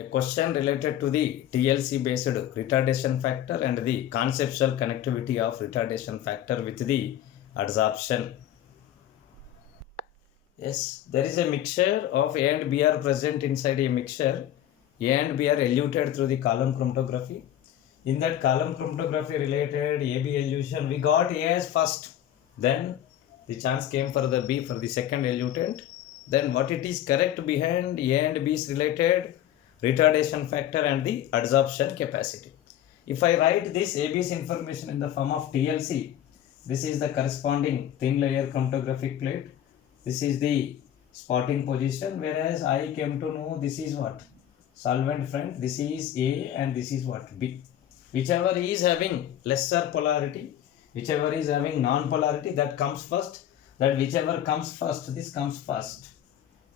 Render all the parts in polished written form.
A question related to the TLC based retardation factor and the conceptual connectivity of retardation factor with the adsorption. Yes, there is a mixture of A and B are present inside a mixture. A and B are eluted through the column chromatography. In that column chromatography related AB elution, we got A as first. Then the chance came for the B for the second elutant. Then what it is correct behind A and B is related retardation factor and the adsorption capacity. If I write this AB's information in the form of TLC, this is the corresponding thin layer chromatographic plate. This is the spotting position, whereas I came to know this is what? Solvent front, this is A and this is what? B. Whichever is having lesser polarity, whichever is having non-polarity, that comes first. That whichever comes first, this comes first.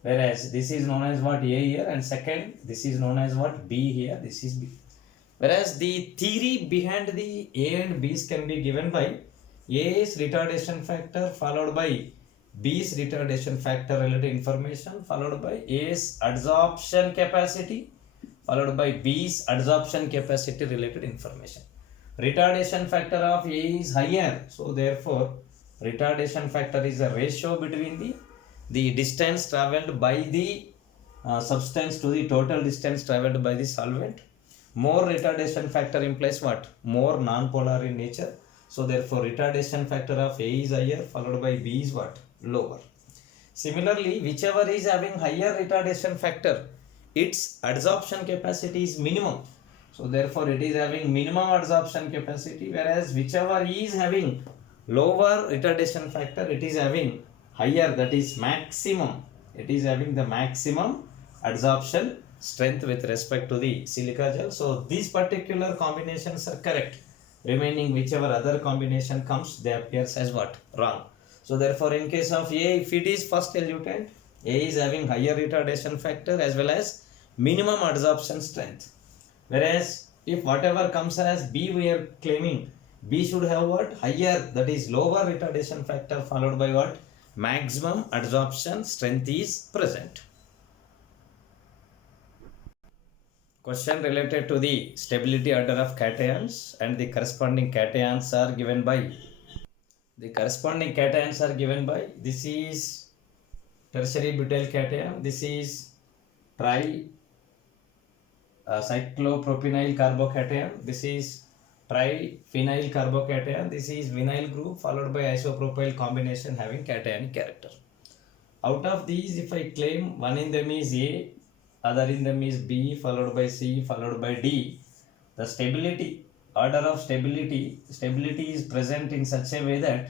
Whereas this is known as what? A here, and second, this is known as what? B here, this is B. Whereas the theory behind the A and B's can be given by A's retardation factor followed by B's retardation factor related information followed by A's adsorption capacity followed by B's adsorption capacity related information. Retardation factor of A is higher, so therefore retardation factor is a ratio between the distance traveled by the substance to the total distance traveled by the solvent. More retardation factor implies what? More non-polar in nature. So therefore retardation factor of A is higher followed by B is what? Lower. Similarly, whichever is having higher retardation factor, its adsorption capacity is minimum. So therefore it is having minimum adsorption capacity, whereas whichever is having lower retardation factor, it is having higher, that is maximum. It is having the maximum adsorption strength with respect to the silica gel. So these particular combinations are correct. Remaining whichever other combination comes, they appears as what? Wrong. So therefore in case of A, if it is first elutant, A is having higher retardation factor as well as minimum adsorption strength. Whereas if whatever comes as B, we are claiming B should have what? Higher, that is lower retardation factor followed by what? Maximum adsorption strength is present. Question related to the stability order of cations and the corresponding cations are given by this is tertiary butyl cation, this is cyclopropynyl carbocation, this is triphenyl carbocation, this is vinyl group followed by isopropyl combination having cationic character. Out of these, if I claim one in them is A, other in them is B followed by C followed by D, the stability, order of stability is present in such a way that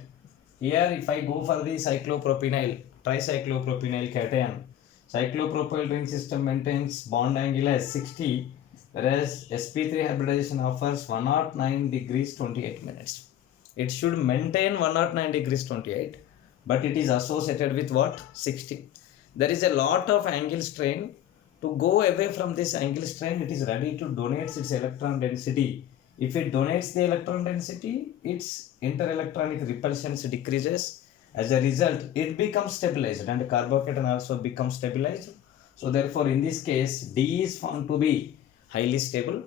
here if I go for the tricyclopropynyl cation, cyclopropyl ring system maintains bond angle as 60, whereas sp3 hybridization offers 109 degrees 28 minutes. It should maintain 109 degrees 28, but it is associated with what? 60. There is a lot of angle strain. To go away from this angle strain, it is ready to donate its electron density. If it donates the electron density, its interelectronic repulsion decreases. As a result, it becomes stabilized and carbocation also becomes stabilized. So therefore, in this case, D is found to be highly stable.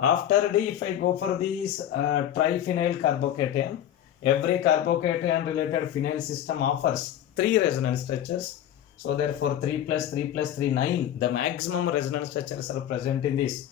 After D, if I go for this triphenyl carbocation, every carbocation related phenyl system offers 3 resonance structures. So therefore 3 plus 3 plus 3, 9. The maximum resonance structures are present in this.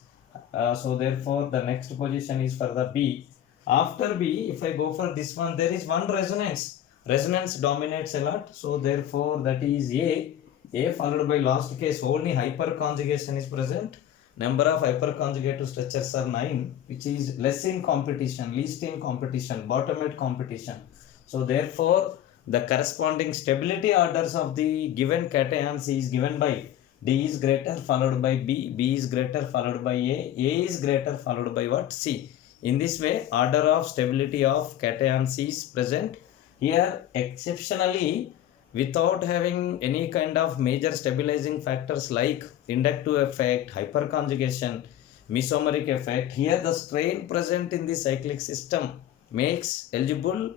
So therefore the next position is for the B. After B, if I go for this one, there is one resonance. Resonance dominates a lot. So therefore that is A. A followed by last case only hyperconjugation is present. Number of hyperconjugated structures are 9, which is less in competition, least in competition, bottom-end competition. So therefore the corresponding stability orders of the given cations is given by D is greater followed by B, B is greater followed by A is greater followed by what? C. In this way, order of stability of cations is present. Here, exceptionally, without having any kind of major stabilizing factors like inductive effect, hyperconjugation, mesomeric effect, here the strain present in the cyclic system makes eligible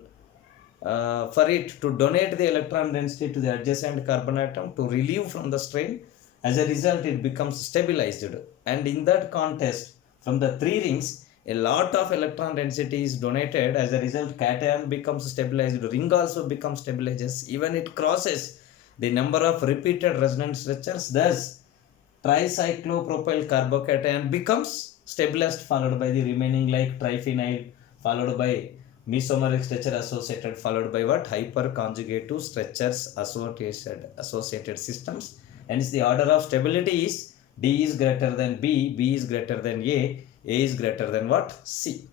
for it to donate the electron density to the adjacent carbon atom to relieve from the strain, As a result, it becomes stabilized. And in that context, from the three rings, a lot of electron density is donated. As a result, cation becomes stabilized. Ring also becomes stabilized. Even it crosses the number of repeated resonance structures. Thus, tricyclopropyl carbocation becomes stabilized, followed by the remaining like triphenyl, followed by mesomeric structure associated, followed by what? Hyperconjugative structures associated systems. Hence the order of stability is D is greater than B is greater than A is greater than what? C.